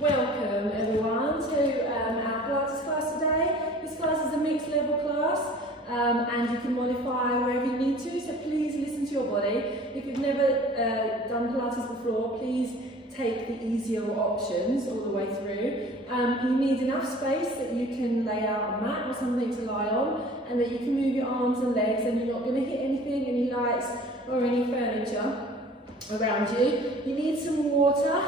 Welcome everyone to our Pilates class today. This class is a mixed level class and you can modify wherever you need to, so please listen to your body. If you've never done Pilates before, please take the easier options all the way through. You need enough space that you can lay out a mat or something to lie on, and that you can move your arms and legs and you're not going to hit anything, any lights or any furniture around you. You need some water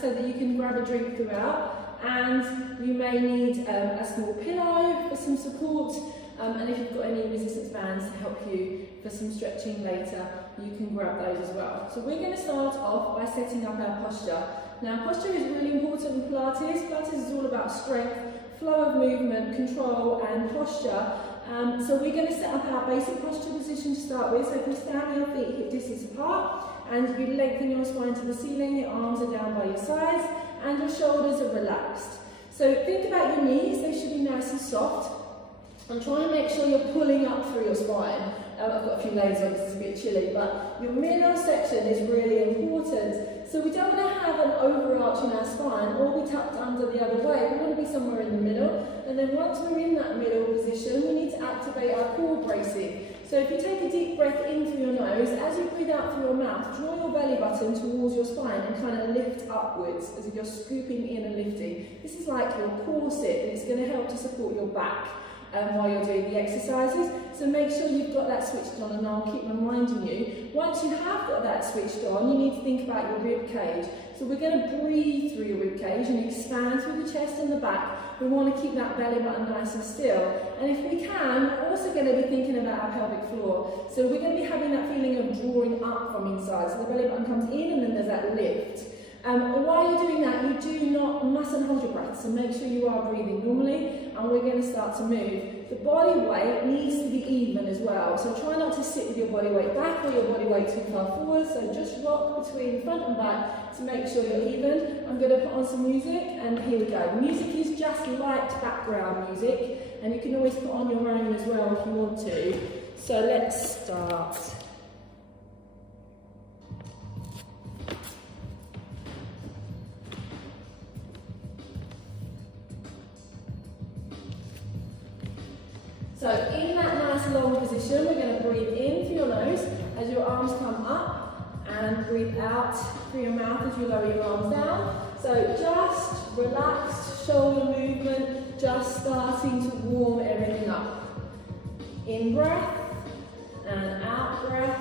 so that you can grab a drink throughout, and you may need a small pillow for some support, and if you've got any resistance bands to help you for some stretching later, you can grab those as well. So we're going to start off by setting up our posture. Now posture is really important in Pilates. Pilates is all about strength, flow of movement, control and posture. So we're going to set up our basic posture position to start with. So if we stand your feet hip distance apart, and you lengthen your spine to the ceiling, your arms are down by your sides, and your shoulders are relaxed. So think about your knees, they should be nice and soft. And try and make sure you're pulling up through your spine. I've got a few layers on because it's a bit chilly, but your middle section is really important. So we don't want to have an overarch in our spine or be tucked under the other way. We want to be somewhere in the middle. And then once we're in that middle position, we need to activate our core bracing. So if you take a deep breath in through your nose, as you breathe out through your mouth, draw your belly button towards your spine and kind of lift upwards as if you're scooping in and lifting. This is like your core sit, and it's going to help to support your back while you're doing the exercises. So make sure you've got that switched on, and I'll keep reminding you. Once you have got that switched on, you need to think about your rib cage. So we're going to breathe through your rib cage and expand through the chest and the back. We want to keep that belly button nice and still. And if we can, we're also going to be thinking about our pelvic floor. So we're going to be having that feeling of drawing up from inside. So the belly button comes in and then there's that lift. While you're doing that, you mustn't hold your breath, so make sure you are breathing normally, and we're going to start to move. The body weight needs to be even as well, so try not to sit with your body weight back or your body weight too far forward, so just rock between front and back to make sure you're even. I'm going to put on some music, and here we go. Music is just light background music, and you can always put on your own as well if you want to. So let's start. So in that nice long position, we're going to breathe in through your nose as your arms come up, and breathe out through your mouth as you lower your arms down. So just relaxed shoulder movement, just starting to warm everything up. In breath and out breath.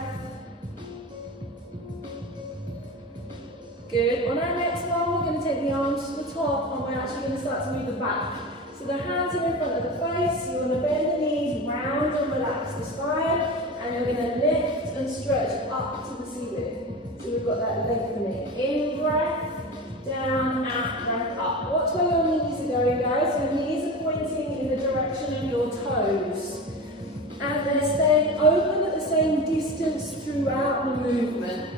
Good. On our next one, we're going to take the arms to the top, and we're actually going to start to move the back. So the hands are in front of the face, you want to bend the knees, round and relax the spine, and you're going to lift and stretch up to the ceiling. So we've got that lengthening. In breath, down, out, breath up. Watch where your knees are going, guys. Your knees are pointing in the direction of your toes. And they're staying open at the same distance throughout the movement.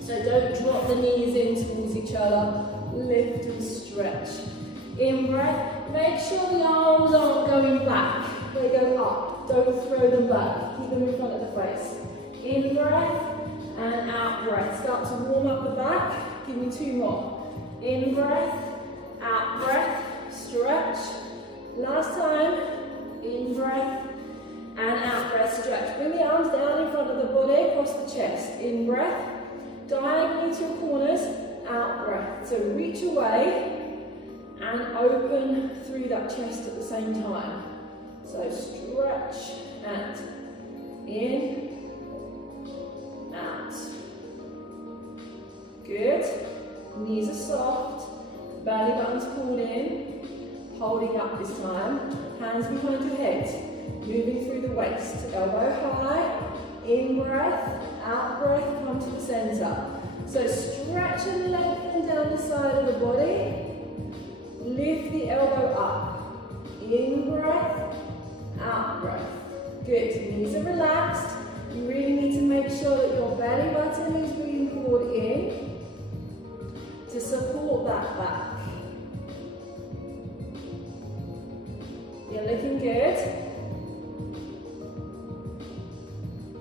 So don't drop the knees in towards each other. Lift and stretch. In breath, make sure the arms aren't going back, they go up, don't throw them back, keep them in front of the face. In breath and out breath, start to warm up the back, give me two more. In breath, out breath, stretch. Last time, in breath and out breath, stretch. Bring the arms down in front of the body, across the chest. In breath, diagonally to your corners, out breath. So reach away and open through that chest at the same time. So stretch and in, out. Good. Knees are soft, belly button's pulled in, holding up this time. Hands behind your head, moving through the waist. Elbow high, in breath, out breath, come to the center. So stretch and lengthen down the side of the body. Lift the elbow up. In breath, out breath. Good. Knees are relaxed. You really need to make sure that your belly button is being pulled in to support that back. You're looking good.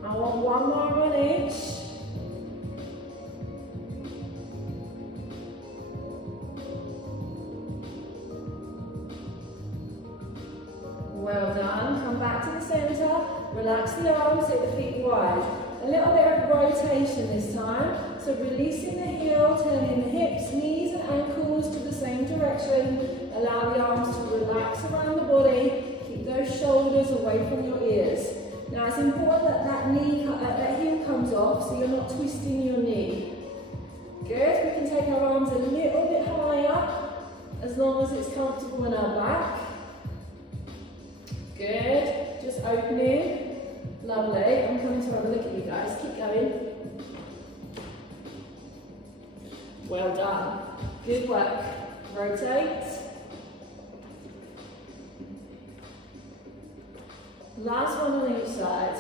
I want one more on each. back to the center, relax the arms, sit the feet wide. A little bit of rotation this time. So releasing the heel, turning the hips, knees and ankles to the same direction. Allow the arms to relax around the body. Keep those shoulders away from your ears. Now it's important that that heel comes off so you're not twisting your knee. Good. We can take our arms a little bit higher as long as it's comfortable in our back. Good. Just opening. Lovely. I'm coming to have a look at you guys. Keep going. Well done. Good work. Rotate. Last one on each side.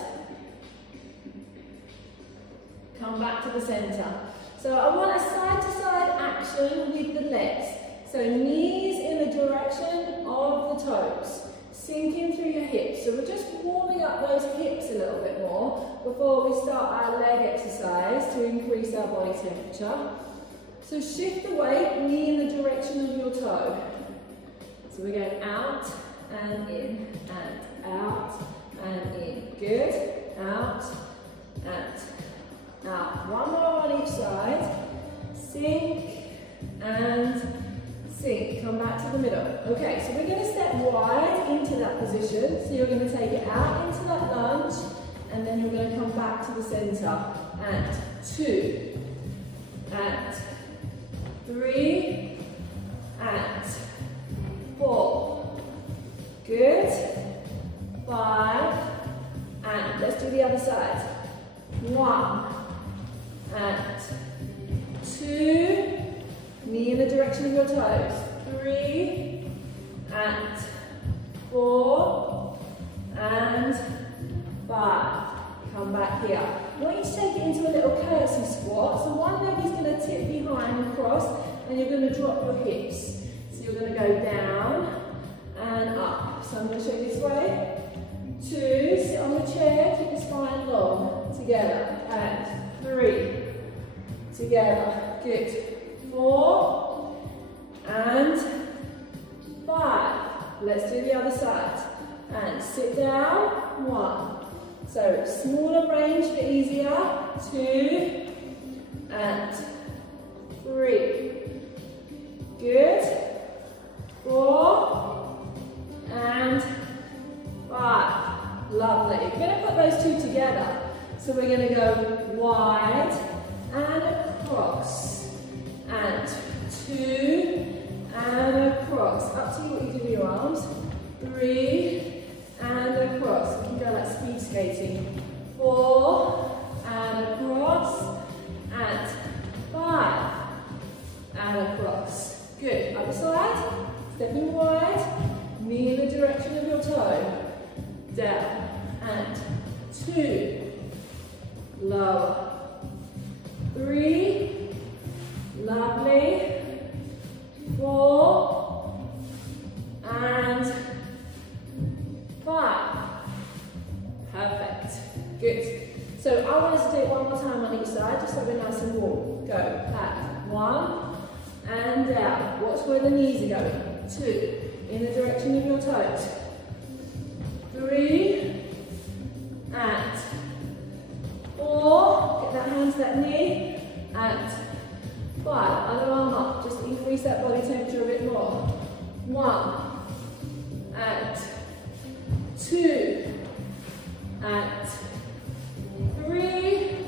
Come back to the center. So I want a side-to-side action with the legs. So knees in the direction of the toes. Sinking through your hips. So we're just warming up those hips a little bit more before we start our leg exercise to increase our body temperature. So shift the weight, knee in the direction of your toe. So we're going out and in and out and in. Good. Out and out. One more on each side. Sink and sink. Come back to the middle. Okay, so we're going to step wide into that position. So you're going to take it out into that lunge and then you're going to come back to the center. And 2 and 3 and 4. Good. 5 and let's do the other side. 1 and 2. Knee in the direction of your toes. 3 and 4 and 5. Come back here. I want you to take it into a little curtsy squat. So one leg is going to tip behind and cross, and you're going to drop your hips. So you're going to go down and up. So I'm going to show you this way. 2, sit on the chair, keep the spine long. Together. And 3. Together. Good. 4 and 5. Let's do the other side. And sit down. 1. So smaller range but easier. 2 and 3. Good. 4 and 5. Lovely. We're going to put those two together. So we're going to go wide and across. And 2 and across. Up to you what you do with your arms. 3 and across. You can go like speed skating. 4 and across. And 5 and across. Good. Other side. Stepping wide. Knee in the direction of your toe. Down. And 2. Lower. 3. Lovely. 4 and 5. Perfect. Good. So I want us to do it one more time on each side, just so we're nice and warm. Go. Back. 1 and down. Watch where the knees are going. 2. In the direction of your toes. 3 and 4. Get that hand to that knee. And 5. Other arm up. Just increase that body temperature a bit more. 1 and 2 and 3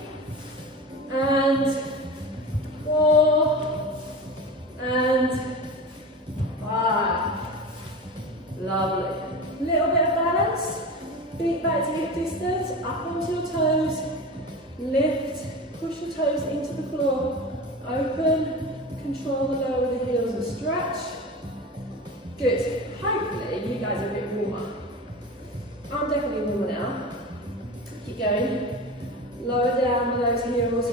and 4 and 5. Lovely. Little bit of balance. Feet back to hip distance. Up onto your toes. Lift. Push your toes into the floor. Open. Control the lower of the heels and stretch. Good. Hopefully you guys are a bit warmer. I'm definitely warmer now. Keep going. Lower down with those heels.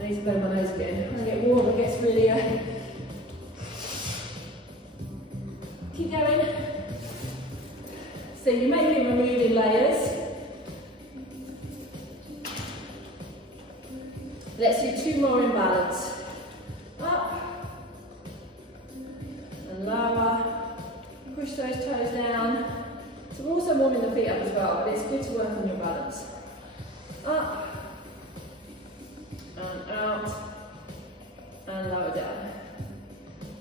I need to blow my nose again. When I get warm, it gets really... Keep going. So you may be removing layers. Let's do 2 more in balance. Up and lower. Push those toes down. So we're also warming the feet up as well, but it's good to work on your balance. Up, and out, and lower down.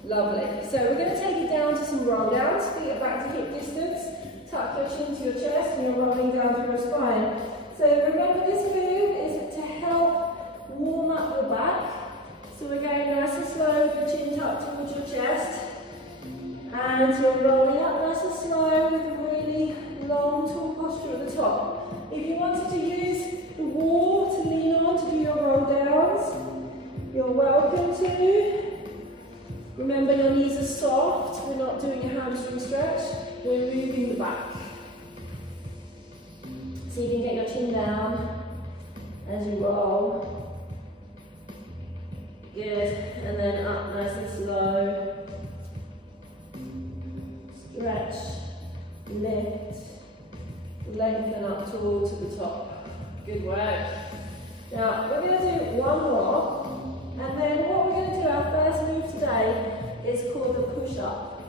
Lovely. So we're going to take it down to some roll downs. Feet are back to hip distance. Tuck your chin to your chest and you're rolling down through your spine. So remember, this move is to help warm up your back. So we're going nice and slow with your chin tucked towards your chest. And you're rolling up nice and slow with a really long, tall posture at the top. If you wanted to use the wall to lean on to do your roll downs, you're welcome to. Remember, your knees are soft. We're not doing a hamstring stretch. We're moving the back. So you can get your chin down as you roll. Good. And then up nice and slow. Stretch, lift, lengthen up tall to the top. Good work. Now, we're going to do one more, and then what we're going to do, our first move today, is called the push-up.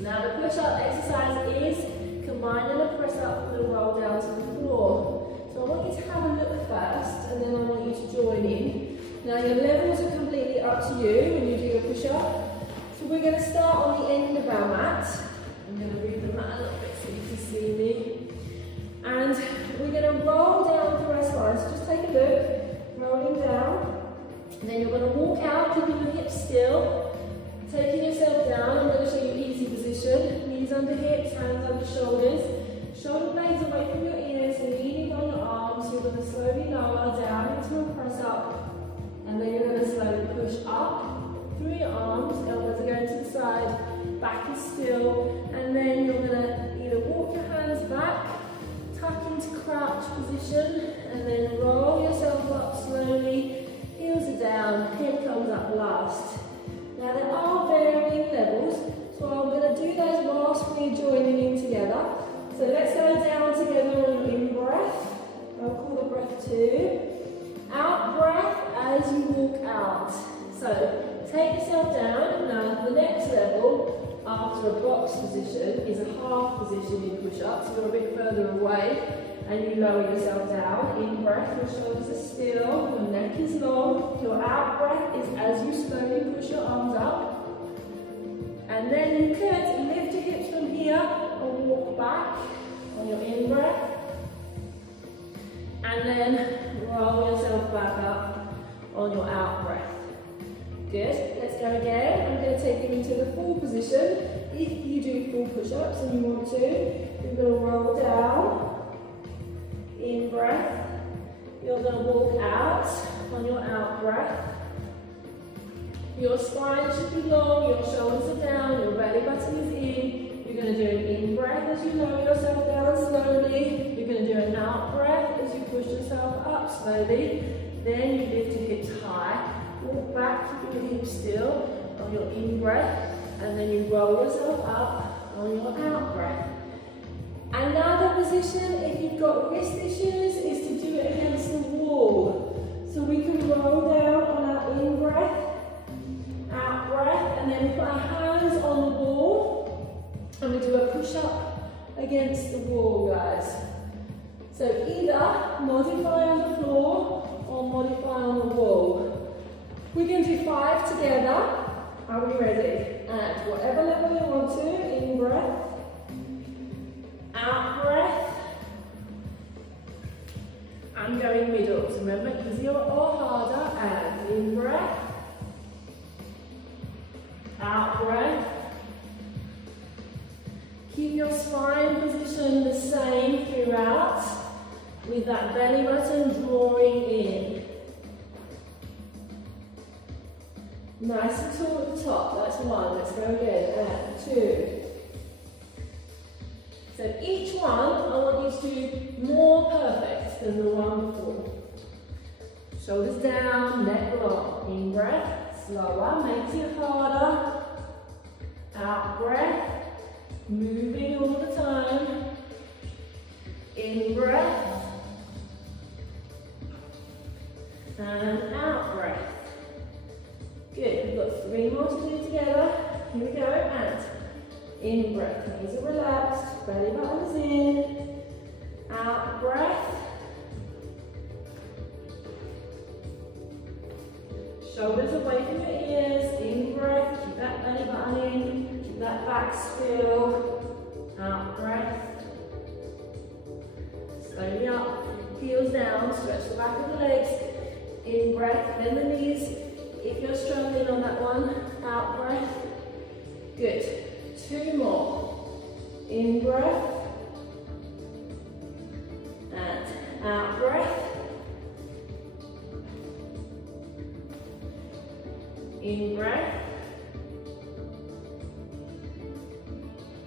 Now, the push-up exercise is combining a press-up with a roll down to the floor. So I want you to have a look first, and then I want you to join in. Now, your levels are completely up to you when you do your push-up. So we're going to start on the end of our mat. I'm going to move the mat a little bit so you can see me. And we're going to roll down through our spine. So just take a look, rolling down. And then you're going to walk out, keeping your hips still, taking yourself down. I'm going to show you easy position. Knees under hips, hands under shoulders. Shoulder blades away from your ears, leaning on your arms. You're going to slowly lower down into a press up. And then you're going to slowly push up through your arms. Elbows are going to the side, back is still. And then you're going to either walk your hands back, tuck into crouch position, and then roll yourself up slowly. Heels are down, hip comes up last. Now there are varying levels, so I'm going to do those whilst we're joining in together. So let's go down together on your in-breath. I'll call the breath 2. Out breath as you walk out. So take yourself down. Now the next level after a box position is a half position in push-up. So you're a bit further away and you lower yourself down. In breath, your shoulders are still, your neck is long. Your out breath is as you slowly push your arms up. And then you could lift your hips from here and walk back on your in breath. And then roll yourself back up on your out breath. Good, let's go again. I'm going to take you into the full position. If you do full push-ups and you want to, you're going to roll down, in breath. You're going to walk out on your out breath. Your spine should be long, your shoulders are down, your belly button is in. You're going to do an in breath as you lower yourself down slowly. You're going to do an out breath as you push yourself up slowly. Then you lift your hips high. Walk back, keeping your hips still on your in breath, and then you roll yourself up on your out breath. Another position, if you've got wrist issues, is to do it against the wall. So we can roll down on our in breath, out breath, and then we put our hands on the wall, and we do a push up against the wall, guys. So either modify on the floor or modify on the wall. We're going to do 5 together. Are we ready? At whatever level you want to, in breath, out breath. I'm going middle. So remember, easier or harder, and in breath, out breath. Keep your spine position the same throughout, with that belly button drawing in. Nice and tall at the top, that's 1. Let's go again, and 2. So each one, I want you to do more perfect than the one before. Shoulders down, neck long. In breath, slower, makes it harder. Out breath, moving all the time. In breath, and out breath. Good, we've got 3 more to do together. Here we go, and in breath, knees are relaxed. belly button's in, out breath. Shoulders away from your ears, in breath, keep that belly button in, keep that back still, out breath. Slowly up, heels down, stretch the back of the legs, in breath, bend the knees. If you're struggling on that one, out breath. Good. 2 more. In breath. And out breath. In breath.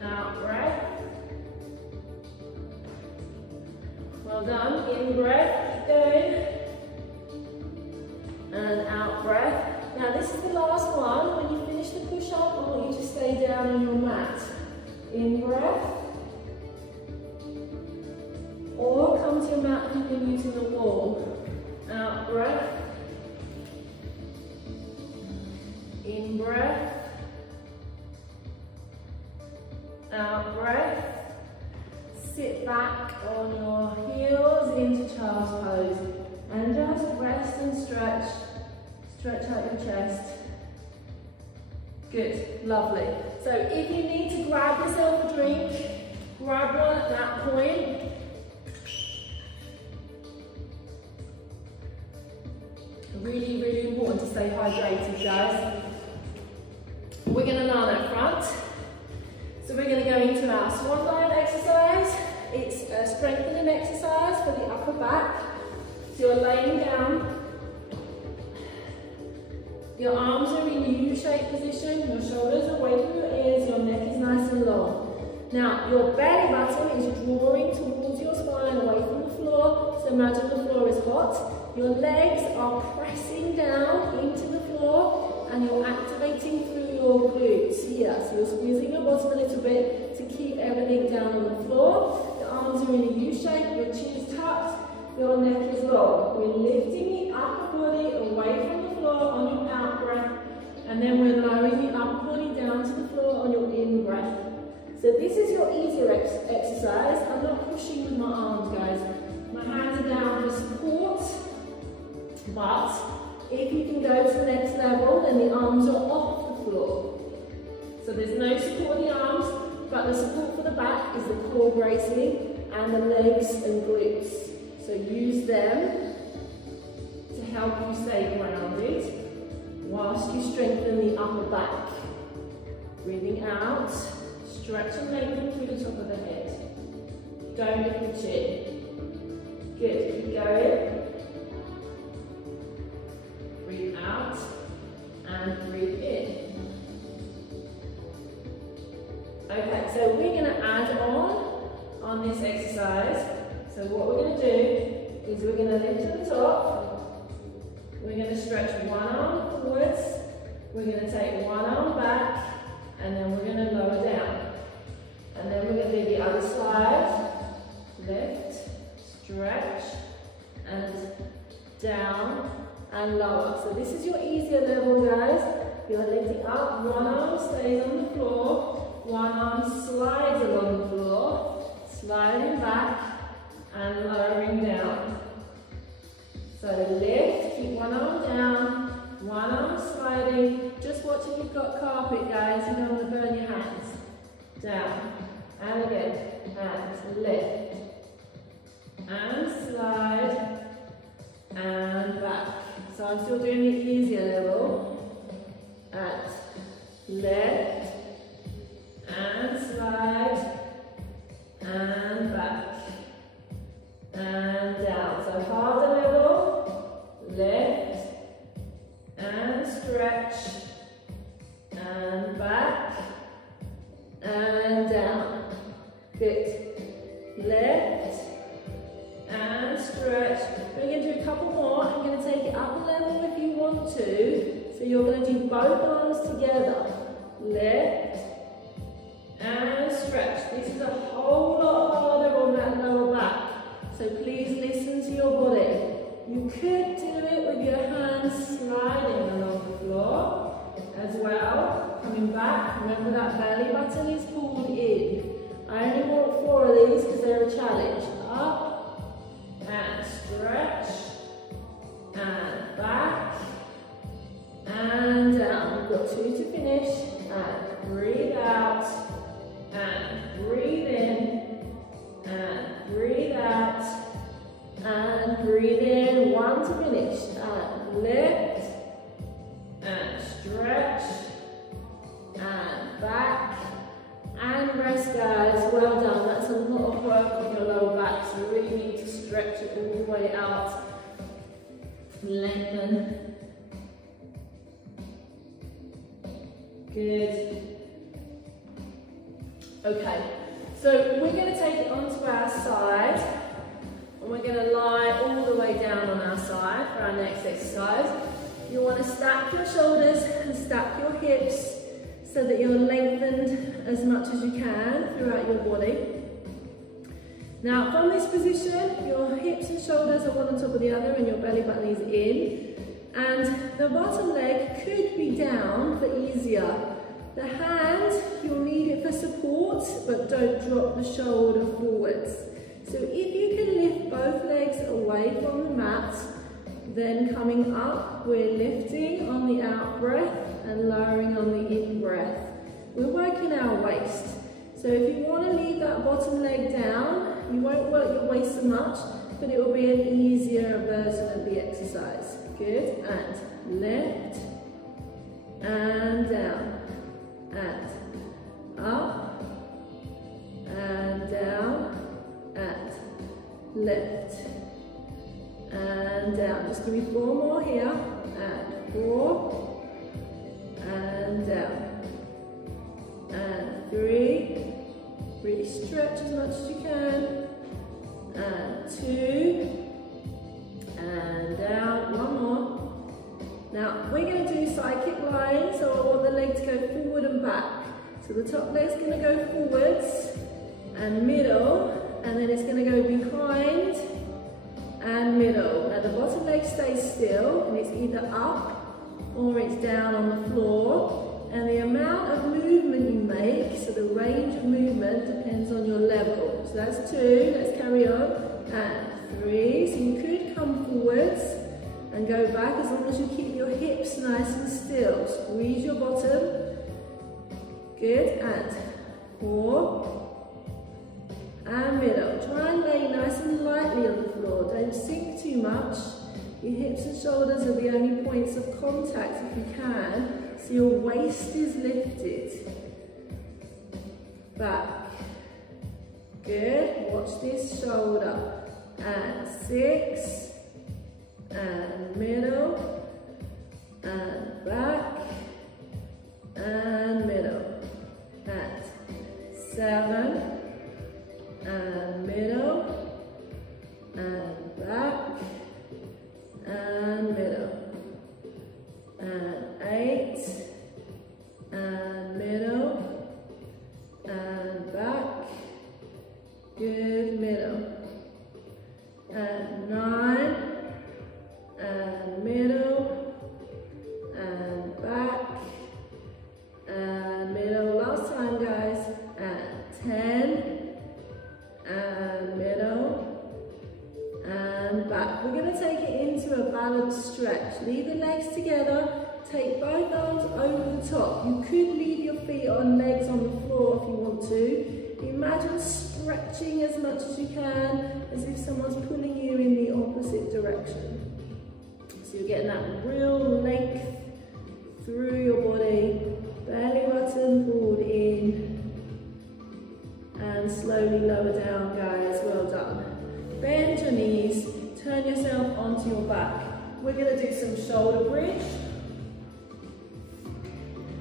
Out breath. Well done. In breath. Keep going. And out breath. Now this is the last one. When you finish the push-up, I want you to stay down on your mat. In breath. Or come to your mat if you've been using the wall. Out breath. In breath. Out breath. Sit back on your heels into child's pose. And just rest and stretch. Stretch out your chest. Good, lovely. So if you need to grab yourself a drink, grab one at that point. Really, really important to stay hydrated, guys. We're going to learn up front. So we're going to go into our swan dive exercise. It's a strengthening exercise for the upper back. So you're laying down. Your arms are in a U-shaped position, your shoulders are away from your ears, your neck is nice and long. Now, your belly button is drawing towards your spine away from the floor, so imagine the floor is hot. Your legs are pressing down into the floor and you're activating through your glutes here. So you're squeezing your bottom a little bit to keep everything down on the floor. Your arms are in a U-shape, your chin is tucked, your neck is long. We're lifting the upper body away from the floor on your out breath, and then we're lowering the upper body down to the floor on your in breath. So this is your easier exercise. I'm not pushing with my arms, guys. My hands are down for support, but if you can go to the next level, then the arms are off the floor. So there's no support in the arms, but the support for the back is the core bracing and the legs and glutes. So use them to help you stay grounded whilst you strengthen the upper back. Breathing out, stretch and lengthen through the top of the head. Don't lift the chin. Good, keep going. Breathe out and breathe in. Okay, so we're going to add on this exercise. So what we're going to do is we're going to lift to the top, we're going to stretch one arm forwards, we're going to take one arm back, and then we're going to lower down. And then we're going to do the other side, lift, stretch, and down, and lower. So this is your easier level, guys. You're lifting up, one arm stays on the floor, one arm slides along the floor, sliding back, and lowering down. So lift, keep one arm down, one arm sliding. Just watch if you've got carpet, guys. You don't want to burn your hands. Down, and again, and lift, and slide, and back. So I'm still doing the easier level. At lift, and slide, and back. And down. So harder level, lift, and stretch, and back, and down. Good. Lift, and stretch. We're going to do a couple more. I'm going to take it up a level if you want to. So you're going to do both arms together. Lift, and stretch. This is a whole lot harder on that lower back. So please listen to your body. You could do it with your hands sliding along the floor as well. Coming back, remember that belly button is pulled in. I only want 2 to finish, and breathe out, and breathe in, and breathe out, and breathe in, 1 to finish, and lift, and stretch, and back, and rest guys, well done. That's a lot of work on your lower back, so you really need to stretch it all the way out, lengthen. Good. Okay, so we're going to take it onto our side, and we're going to lie all the way down on our side for our next exercise. You want to stack your shoulders and stack your hips so that you're lengthened as much as you can throughout your body. Now, from this position, your hips and shoulders are one on top of the other and your belly button is in. And the bottom leg could be down for easier. The hand, you'll need it for support, but don't drop the shoulder forwards. So if you can lift both legs away from the mat, then coming up, we're lifting on the out breath and lowering on the in breath. We're working our waist. So if you want to leave that bottom leg down, you won't work your waist so much, but it will be an easier version of the exercise. Good, and lift, and down, and up, and down, and lift, and down. Just give me 4 more here, and 4, and down, and 3, really stretch as much as you can, and 2, and down, 1 more. Now we're going to do side kick lying, so I want the leg to go forward and back. So the top leg's going to go forwards and middle, and then it's going to go behind and middle. Now the bottom leg stays still, and it's either up or it's down on the floor. And the amount of movement you make, so the range of movement, depends on your level. So that's 2, let's carry on, and 3, so you could come forwards and go back as long as you keep your hips nice and still. Squeeze your bottom, good, and 4, and middle. Try and lay nice and lightly on the floor, don't sink too much. Your hips and shoulders are the only points of contact if you can, so your waist is lifted. Back, good, watch this shoulder, and 6, and middle, and back, and middle, and 7, and middle, and back, and middle, and 8, and middle, and back, good, middle, and 9, and middle, and back, and middle, last time guys, and 10, and middle, and back. We're going to take it into a balanced stretch. Leave the legs together, take both arms over the top. You could leave your feet on legs on the floor if you want to. Imagine stretching as much as you can, as if someone's pulling you in the opposite direction. So you're getting that real length through your body, belly button pulled in, and slowly lower down guys, well done. Bend your knees, turn yourself onto your back. We're going to do some shoulder bridge.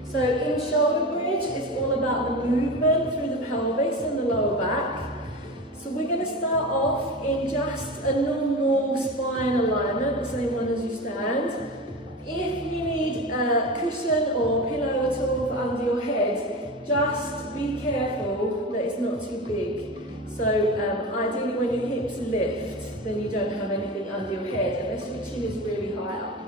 So in shoulder bridge, it's all about the movement through the pelvis and the lower back. So we're going to start off in just a normal spine alignment, the same one as you stand. If you need a cushion or pillow at all for under your head, just be careful that it's not too big. So ideally when your hips lift, then you don't have anything under your head, unless your chin is really high up.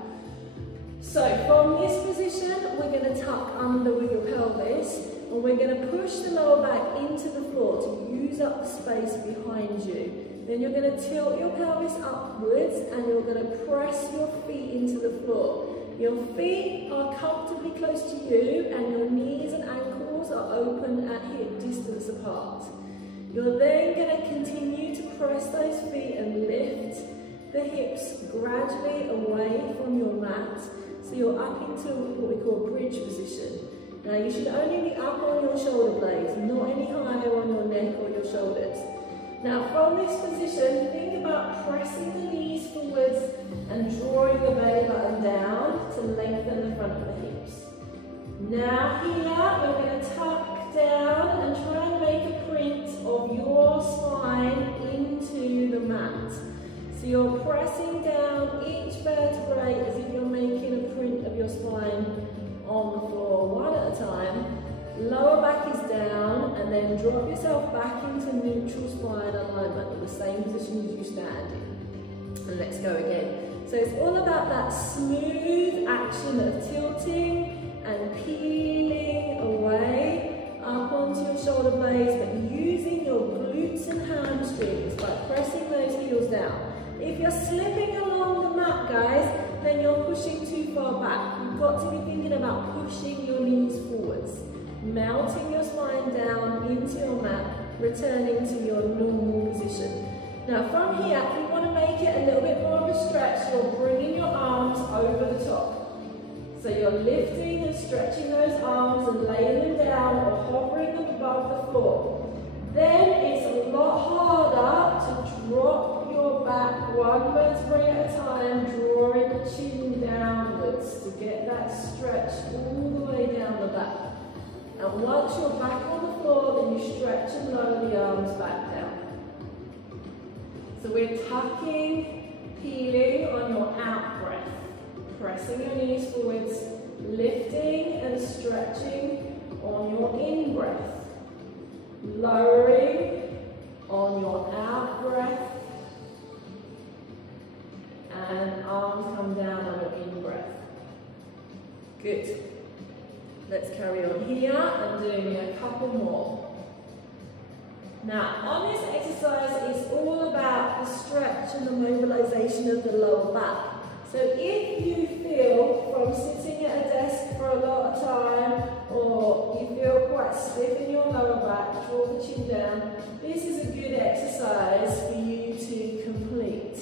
So from this position, we're going to tuck under with your pelvis, and we're going to push the lower back into the floor to use up the space behind you. Then you're going to tilt your pelvis upwards, and you're going to press your feet into the floor. Your feet are comfortably close to you and your knees and ankles are open at hip distance apart. You're then going to continue to press those feet and lift the hips gradually away from your mat. So you're up into what we call bridge position. Now you should only be up on your shoulder blades, not any higher on your neck or your shoulders. Now from this position, think about pressing the knees forwards and drawing the belly button down to lengthen the front of the hips. Now here, we're going to tuck down and try and make a print of your spine into the mat. So you're pressing down each vertebrae as if you're making a print of your spine on the floor, one at a time. Lower back is down and then drop yourself back into neutral spine alignment in the same position as you stand in. And let's go again. So it's all about that smooth action of tilting and peeling away up onto your shoulder blades, but using your glutes and hamstrings by pressing those heels down. If you're slipping along the mat, guys, then you're pushing too far back. You've got to be thinking about pushing your knees forwards, mounting your spine down into your mat, returning to your normal position. Now from here, if you want to make it a little bit more of a stretch, you're bringing your arms over the top. So you're lifting and stretching those arms and laying them down or hovering them above the floor. Then it's a lot harder to drop your back one vertebrae at a time, drawing the chin downwards to get that stretch all the way down the back. And once you're back on the floor, then you stretch and lower the arms back down. So we're tucking, peeling on your out breath, pressing your knees forwards, lifting and stretching on your in breath, lowering on your out breath, and arms come down on your in breath. Good. Let's carry on here and doing a couple more. Now, on this exercise, it's all about the stretch and the mobilization of the lower back. So if you feel from sitting at a desk for a lot of time, or you feel quite stiff in your lower back, draw the chin down, this is a good exercise for you to complete.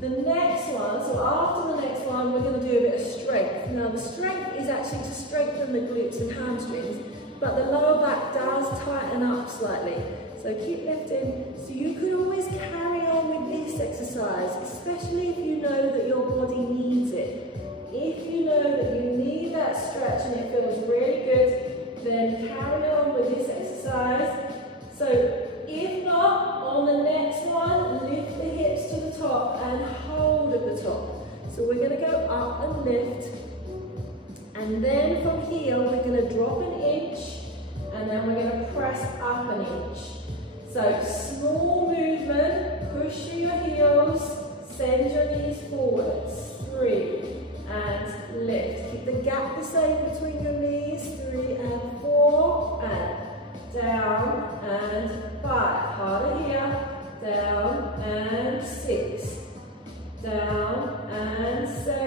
The next one, so after the next one, we're going to do a bit of strength. Now, the strength is actually to strengthen the glutes and hamstrings, but the lower back does tighten up slightly. So keep lifting. So you could always carry on with this exercise, especially if you know that your body needs it. If you know that you need that stretch and it feels really good, then carry on with this exercise. So if not, on the next one, lift the hips to the top and hold at the top. So we're going to go up and lift. And then from here, we're going to drop an inch, and then we're going to press up an inch. So small movement, push through your heels, send your knees forwards, 3, and lift. Keep the gap the same between your knees, 3 and 4, and down, and 5, harder here, down, and 6, down, and 7,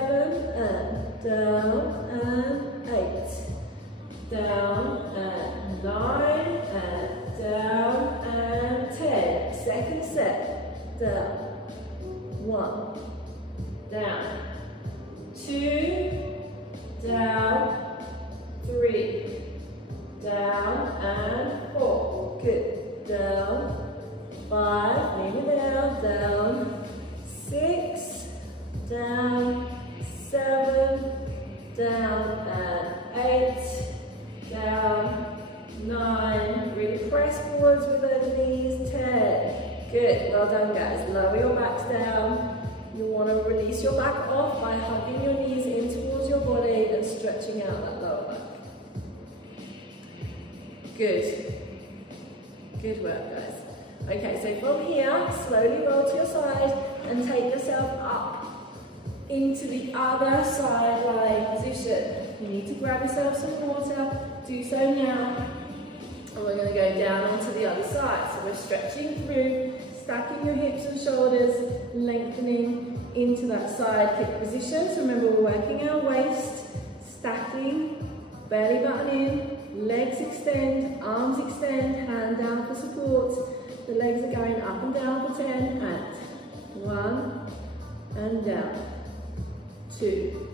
and down, and 8, down, and 9, and down, and 10. Second set, down, 1, down, 2, down, 3, down, and 4. Good. Down, 5, lean it down, 6, down, 7, down, and 8, down, 9, really press forwards with those knees, 10. Good, well done guys. Lower your backs down. You want to release your back off by hugging your knees in towards your body and stretching out that lower back. Good. Good work guys. Okay, so from here, slowly roll to your side and take yourself up into the other side lying position. You need to grab yourself some water, do so now. And we're going to go down onto the other side. So we're stretching through, stacking your hips and shoulders, lengthening into that side kick position. So remember, we're working our waist, stacking, belly button in, legs extend, arms extend, hand down for support. The legs are going up and down for 10, and 1, and down, 2.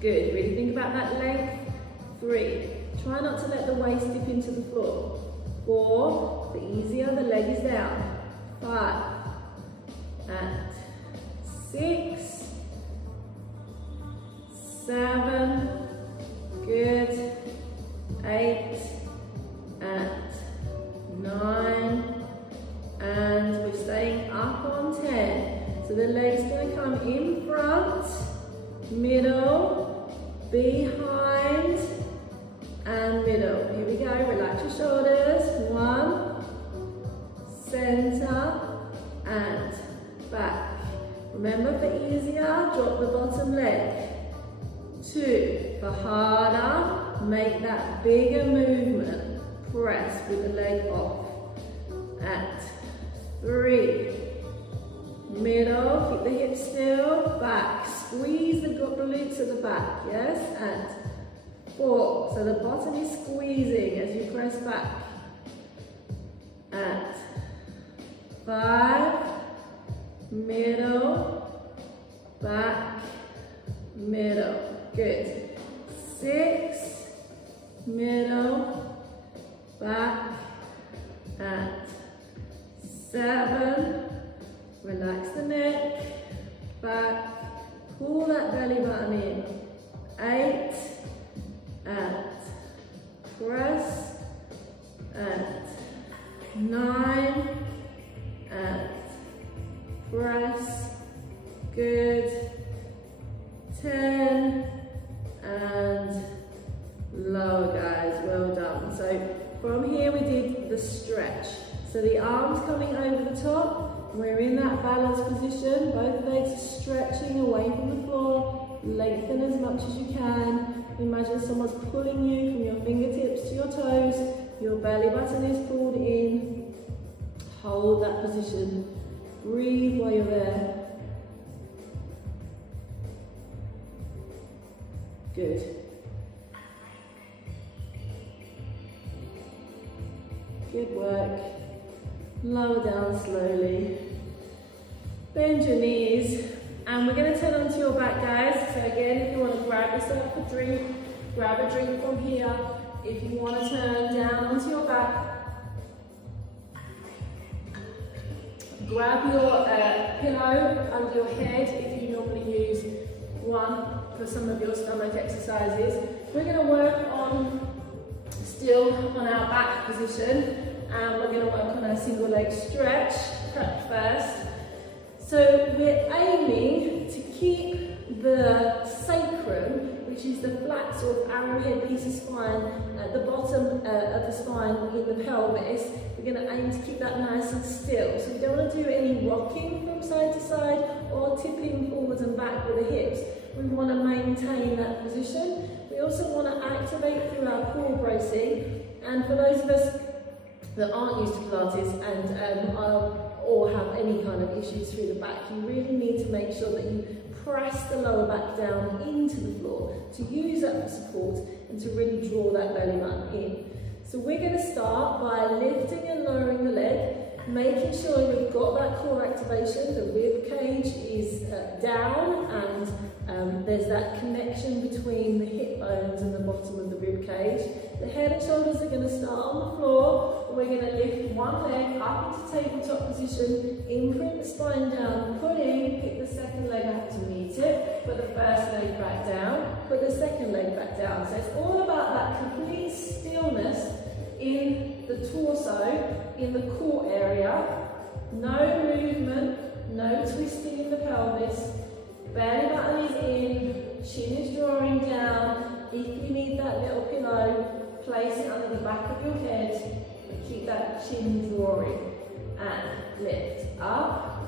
Good, really think about that length. 3, try not to let the waist dip into the floor. 4, the easier, the leg is down. 5, and 6, 7, good, 8, and 9, and we're staying up on 10. So the leg's going to come in front, middle, behind, and middle. Here we go, relax your shoulders. 1, center, and back. Remember, for easier, drop the bottom leg. 2, for harder, make that bigger movement. Press with the leg off. And 3, middle, keep the hips still, back. Squeeze the glutes at the back, yes? And 4, so the bottom is squeezing as you press back. And 5, middle, back, middle. Good. 6, middle, back, and 7, relax the neck, back, pull that belly button in. 8, and press, and 9, and press, good, 10, and lower, guys, well done. So from here we did the stretch. So the arms coming over the top, we're in that balanced position, both legs are stretching away from the floor, lengthen as much as you can. Imagine someone's pulling you from your fingertips to your toes, your belly button is pulled in, hold that position, breathe while you're there. Good. Good work. Lower down slowly. Bend your knees. And we're going to turn onto your back, guys. So again, if you want to grab yourself a drink, grab a drink from here. If you want to turn down onto your back, grab your pillow under your head if you normally use one for some of your stomach exercises. We're going to work on still on our back position, and we're going to work on a single leg stretch first. So we're aiming to keep the sacrum, which is the flat sort of arrowhead piece of spine at the bottom of the spine in the pelvis. We're going to aim to keep that nice and still. So we don't want to do any rocking from side to side or tipping forwards and back with the hips. We want to maintain that position. We also want to activate through our core bracing. And for those of us that aren't used to Pilates and or have any kind of issues through the back, you really need to make sure that you press the lower back down into the floor to use that for support and to really draw that belly button in. So we're going to start by lifting and lowering the leg, making sure we've got that core activation, the rib cage is down, and there's that connection between the hip bones and the bottom of the rib cage. The head and shoulders are going to start on the floor, and we're going to lift one leg up into tabletop position, imprint the spine down, pull in, pick the second leg up to meet it, put the first leg back down, put the second leg back down. So it's all about that complete stillness in the torso, in the core area, no movement, no twisting in the pelvis, belly button is in, chin is drawing down. If you need that little pillow, place it under the back of your head, but keep that chin drawing, and lift up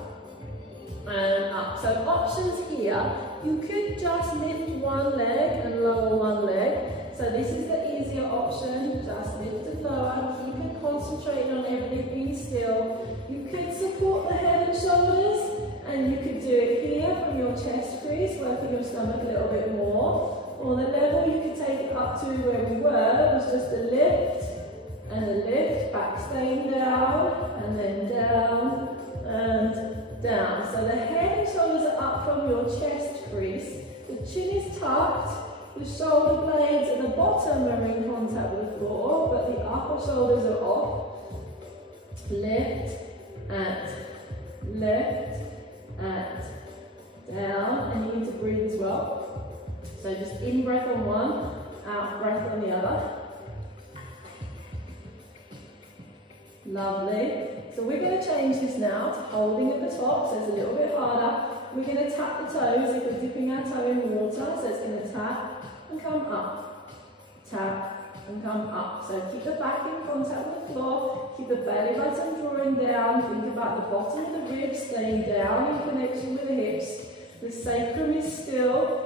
and up. So options here, you could just lift one leg and lower one leg. So this is the easier option, just lift and lower, keep it concentrating on everything being still. You could support the head and shoulders, and you could do it here, up a little bit more. Or the level you could take it up to where we were was just a lift and a lift, back staying down, and then down and down. So the head and shoulders are up from your chest crease. The chin is tucked. The shoulder blades at the bottom are in contact with the floor, but the upper shoulders are off. Lift and down, and you need to breathe as well. So just in breath on one, out breath on the other. Lovely. So we're going to change this now to holding at the top, so it's a little bit harder. We're going to tap the toes if we're dipping our toe in water, so it's going to tap and come up, tap and come up. So keep the back in contact with the floor, keep the belly button drawing down, think about the bottom of the ribs staying down in connection with the hips. The sacrum is still.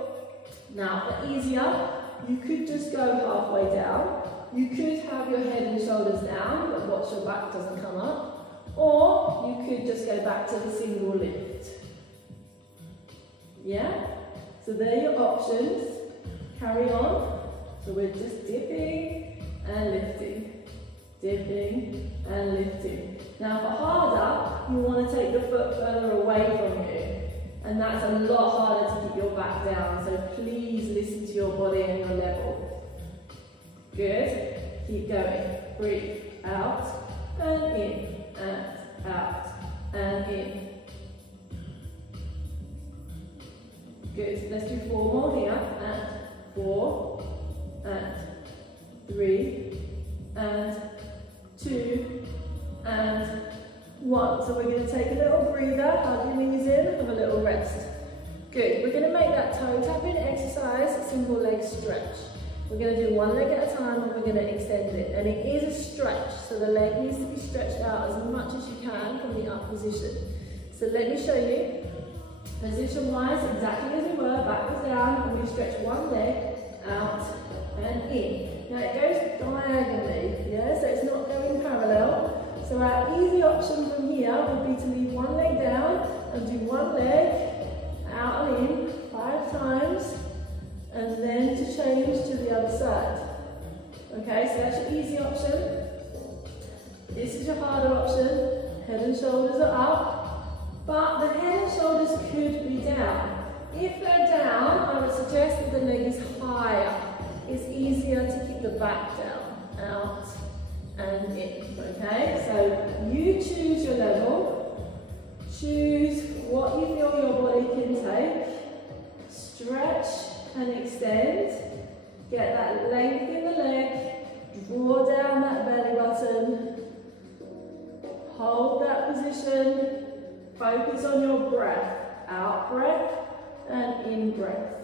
Now for easier, you could just go halfway down. You could have your head and shoulders down, but watch your back doesn't come up. Or you could just go back to the single lift. Yeah? So there are your options. Carry on. So we're just dipping and lifting. Dipping and lifting. Now for harder, you want to take the foot further away from you. And that's a lot harder to keep your back down. So please listen to your body and your level. Good. Keep going. Breathe. Out and in. And out and in. Good. Let's do 4 more here. And 4 and 3 and 2 and 1. So we're going to take a little breather, hug your knees in, have a little rest. Good. We're going to make that toe tapping exercise a single leg stretch. We're going to do one leg at a time and we're going to extend it. And it is a stretch, so the leg needs to be stretched out as much as you can from the up position. So let me show you. Position-wise, exactly as we were, back was down, and we stretch one leg out and in. Now it goes diagonally, yeah, so it's not going parallel. So our easy option from here would be to leave one leg down and do one leg out and in 5 times, and then to change to the other side. Okay, so that's your easy option. This is your harder option. Head and shoulders are up, but the head and shoulders could be down. If they're down, I would suggest that the leg is higher. It's easier to keep the back down, out and in, okay? So you choose your level, choose what you feel your body can take, stretch and extend, get that length in the leg, draw down that belly button, hold that position, focus on your breath, out breath and in breath,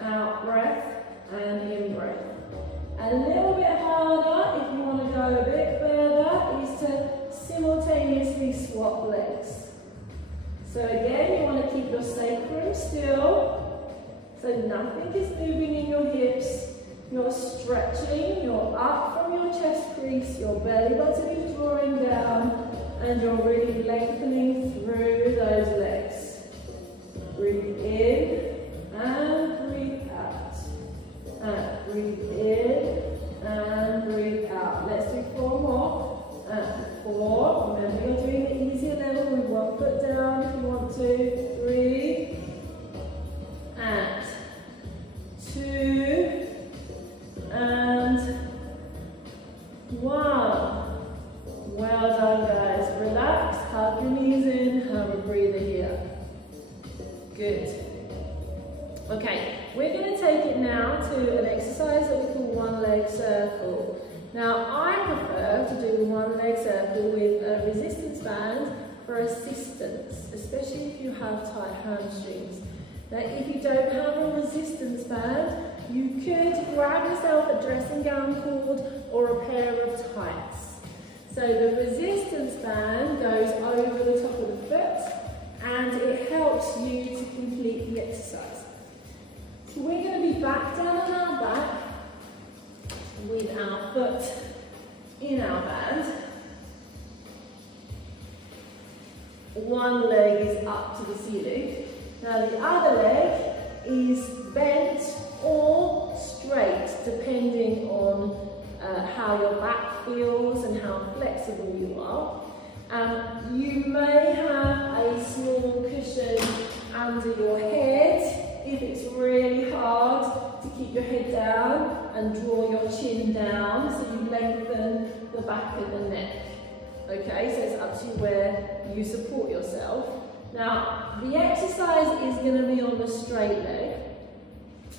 out breath and in breath. A little bit harder, if you want to go a bit further, is to simultaneously swap legs. So again, you want to keep your sacrum still, so nothing is moving in your hips. You're stretching, you're up from your chest crease, your belly button is drawing down, and you're really lengthening through those legs. Breathe in and breathe out. And breathe in and breathe out. Let's do 4 more. And 4. Remember, you're doing the easier level with 1 foot down if you want to. 3 and 2 and 1. Well done, guys. Relax, hug your knees in, have a breather here. Good. Okay, we're going to take it now to an exercise that we call one leg circle. Now, I prefer to do one leg circle with a resistance band for assistance, especially if you have tight hamstrings. Now, if you don't have a resistance band, you could grab yourself a dressing gown cord or a pair of tights. So the resistance band goes over the top of the foot and it helps you to complete the exercise. So we're going to be back down on our back with our foot in our band. One leg is up to the ceiling. Now the other leg is bent or straight, depending on how your back feels and how flexible you are. You may have a small cushion under your head if it's really hard to keep your head down, and draw your chin down so you lengthen the back of the neck. Okay, so it's up to you where you support yourself. Now, the exercise is going to be on the straight leg,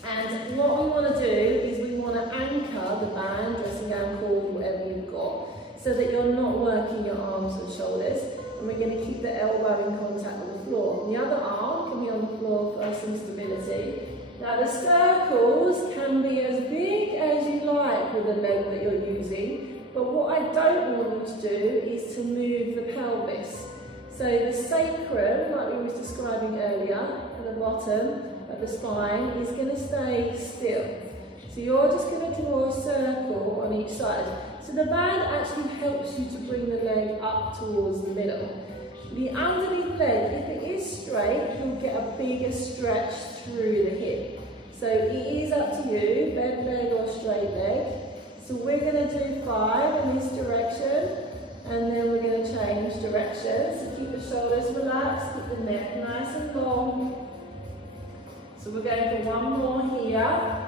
and what we want to do is we want to anchor the band, dressing gown, cord, whatever you've got, so that you're not working your arms and shoulders, and we're going to keep the elbow in contact with the floor. The other arm can be on the floor for some stability. Now the circles can be as big as you like with the leg that you're using, but what I don't want you to do is to move the pelvis. So the sacrum, like we were describing earlier, at the bottom of the spine, is going to stay still. So you're just going to draw a circle on each side. So the band actually helps you to bring the leg up towards the middle. The underneath leg, if it is straight, you'll get a bigger stretch through the hip. So it is up to you, bent leg or straight leg. So we're going to do 5 in this direction, and then we're going to change directions. So keep the shoulders relaxed, keep the neck nice and long. So we're going for one more here.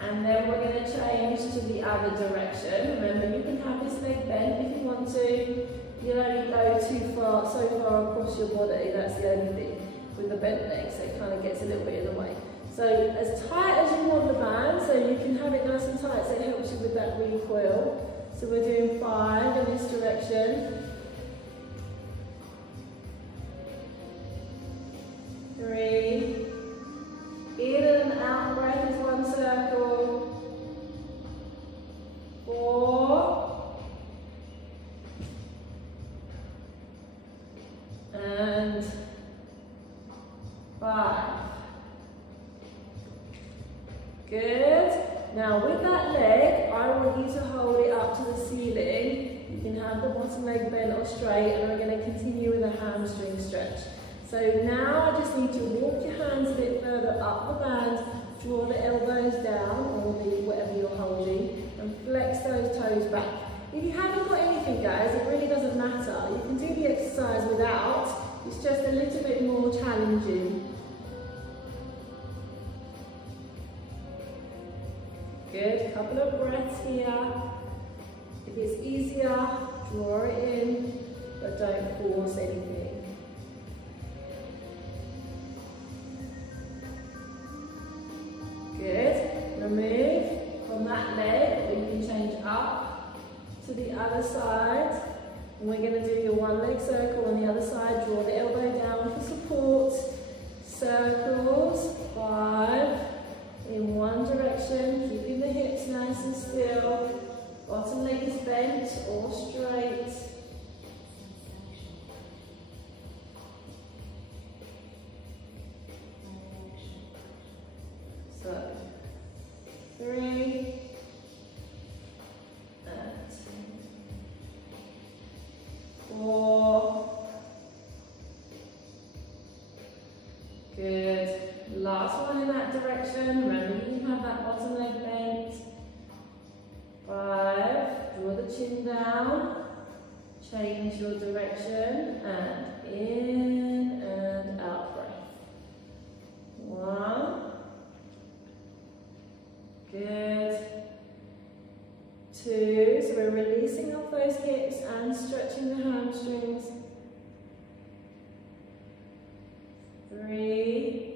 And then we're going to change to the other direction. Remember, you can have this leg bent if you want to. You'll only go so far across your body, that's the only thing with the bent leg, so it kind of gets a little bit in the way. So as tight as you want the band, so you can have it nice and tight, so it helps you with that recoil. So we're doing 5 in this direction. 3. In and out breath is 1 circle. 4. And 5. Good. Now with that leg, I want you to hold it up to the ceiling. You can have the bottom leg bent or straight, and we're going to continue with a hamstring stretch. So now I just need to walk your hands a bit further up the band, draw the elbows down, or whatever you're holding, and flex those toes back. If you haven't got anything, guys, it really doesn't matter. You can do the exercise without, it's just a little bit more challenging. Good, couple of breaths here. If it's easier, draw it in, but don't force anything. Good. Remove from that leg, or you can change up to the other side. And we're going to do your 1 leg circle on the other side. Draw the elbow down for support. Circles, 5 in 1 direction, keeping the hips nice and still. Bottom leg is bent or straight. So 3 and 4. Good. Last one in that direction. Remember, you can have that bottom leg bent. 5. Draw the chin down. Change your direction, and in and out breath. 1. Good. 2, so we're releasing off those hips and stretching the hamstrings. 3.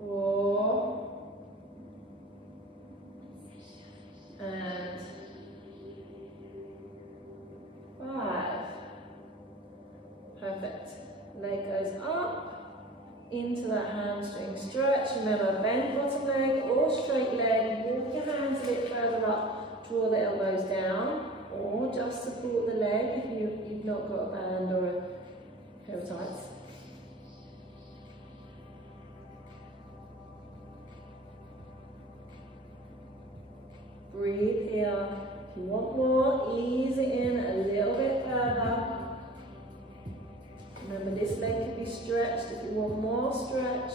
4. And 5. Perfect. Leg goes up into that hamstring stretch. Remember, bend bottom leg or straight leg. Walk your hands a bit further up. Draw the elbows down, or just support the leg if you've not got a band or a pair of tights. Breathe here. If you want more, ease it in a little bit further. Remember, this leg can be stretched if you want more stretch.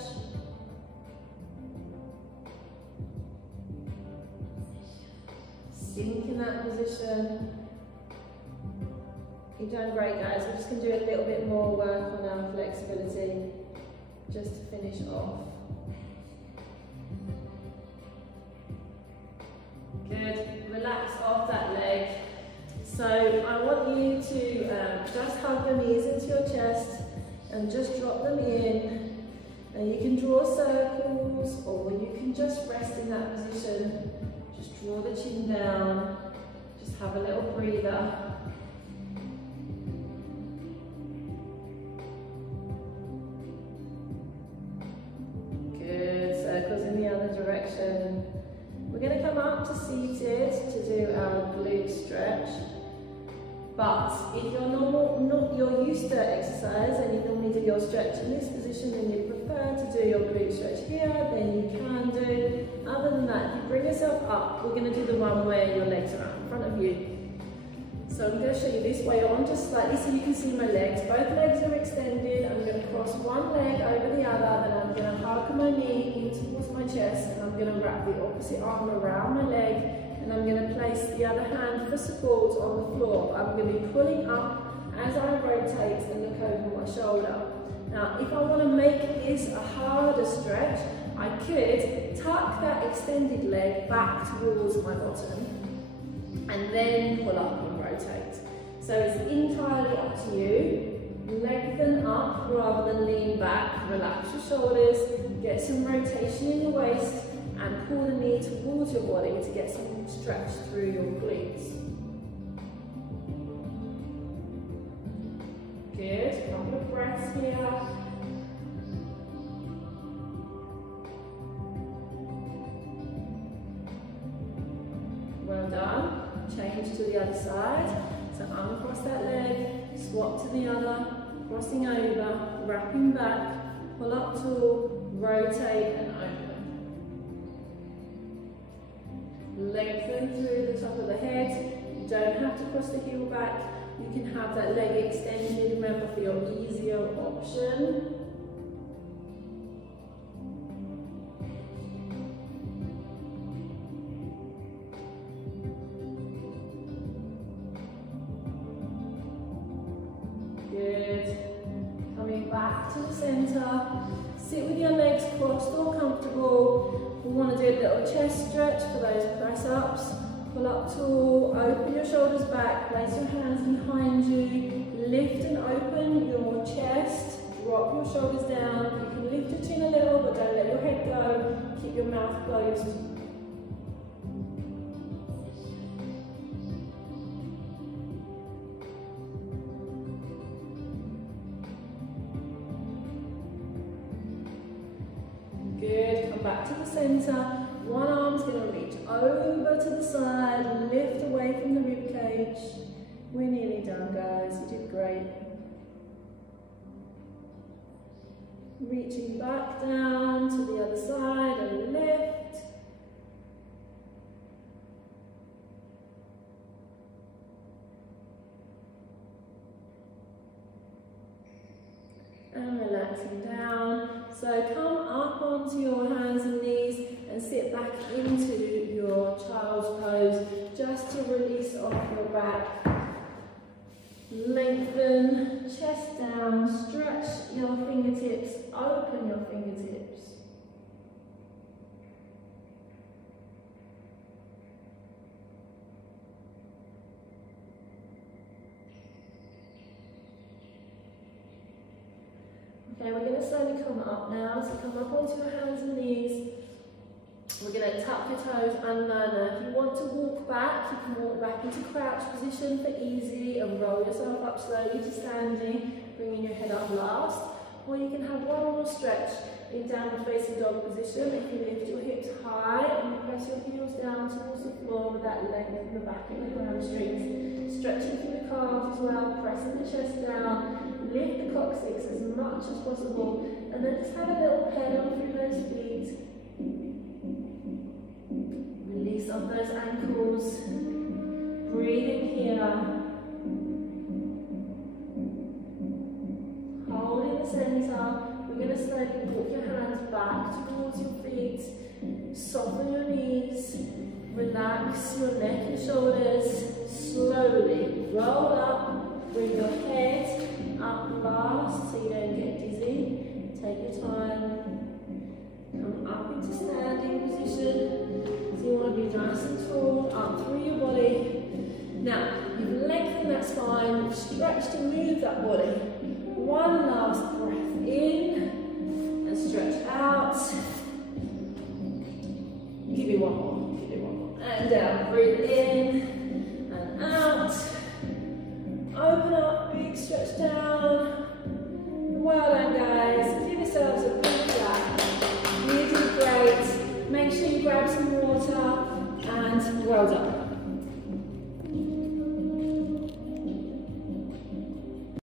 Sink in that position. You've done great, guys. We're just going to do a little bit more work on our flexibility just to finish off. Good. Relax off that leg. So I want you to just hug the knees into your chest and just drop them in. And you can draw circles, or you can just rest in that position. Just draw the chin down. Just have a little breather. Good. Circles in the other direction. We're going to come up to seated to do our glute stretch. But if you're used to exercise and you normally do your stretch in this position and you prefer to do your glute stretch here, then you can do. Other than that, if you bring yourself up, we're going to do the one where your legs are out in front of you. So I'm going to show you this way on just slightly so you can see my legs. Both legs are extended. I'm going to cross one leg over the other, then I'm going to hug my knee in towards my chest, and I'm going to wrap the opposite arm around my leg, and I'm going to place the other hand for support on the floor. I'm going to be pulling up as I rotate and look over my shoulder. Now, if I want to make this a harder stretch, I could tuck that extended leg back towards my bottom and then pull up and rotate. So it's entirely up to you. Lengthen up rather than lean back. Relax your shoulders, get some rotation in your waist, and pull the knee towards your body to get some stretch through your glutes. Good, couple of breaths here. Well done. Change to the other side. So uncross that leg, swap to the other, crossing over, wrapping back, pull up tall, rotate and open. Lengthen through the top of the head. You don't have to cross the heel back. You can have that leg extended, remember, for your easier option. Good. Coming back to the center. Sit with your legs crossed or comfortable. We want to do a little chest stretch for those press-ups. Pull up tall, open your shoulders back, place your hands behind you, lift and open your chest, drop your shoulders down. You can lift your chin a little, but don't let your head go. Keep your mouth closed. Good, come back to the center. One arm's going to reach over to the side, lift away from the rib cage. We're nearly done, guys. You did great. Reaching back down to the other side and lift. And relaxing down. So come up onto your hands and knees and sit back into your child's pose just to release off your back. Lengthen, chest down, stretch your fingertips, open your fingertips. Okay, we're going to slowly come up now, so come up onto your hands and knees. We're going to tuck your toes under. If you want to walk back, you can walk back into crouch position for easy and roll yourself up slowly to standing, bringing your head up last. Or you can have one more stretch in downward facing dog position. If you lift your hips high and you press your heels down towards the floor with that length in the back of the hamstrings. Stretching through the calves as well, pressing the chest down. Lift the coccyx as much as possible, and then just have a little pedal through those feet. Release off those ankles. Breathing here. Hold in the center. We're going to slowly walk your hands back towards your feet. Soften your knees. Relax your neck and shoulders. Slowly roll up. Bring your head up last so you don't get dizzy. Take your time. Come up into standing position. So you want to be nice and tall, up through your body. Now, you've lengthened that spine, you've stretched and moved that body. One last breath in and stretch out. Give me one more, give me one more. And down, breathe in and out. Open up, big stretch down. Well done, guys. Give yourselves a big clap. You did great. Make sure you grab some water and well done.